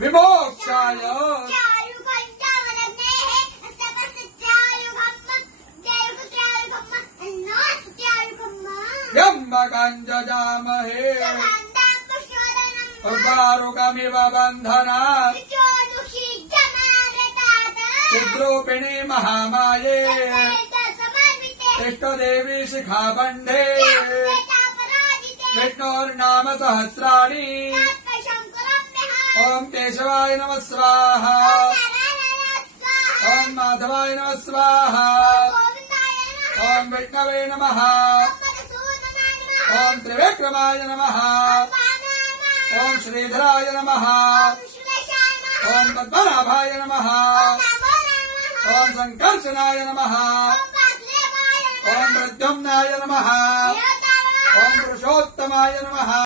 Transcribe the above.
विमोक्षाय त्र्यम्बकञ्जजामहे उर्वारुकमिव बन्धनात् चिद्रूपिणी महामाये इष्टदेवी शिखाबन्धे विष्णोर्नाम सहस्राणि ओम केशवाय नमः स्वाहा ओम माधवाय नमः स्वाहा ओम विष्णवे नमः ओम त्रिविक्रमाय नमः ओम श्रीधराय नमः ओम पद्मनाभाय नमः ओम संकर्षणाय नमः ओम प्रद्युम्नाय नमः ओम पुरुषोत्तमाय नमः।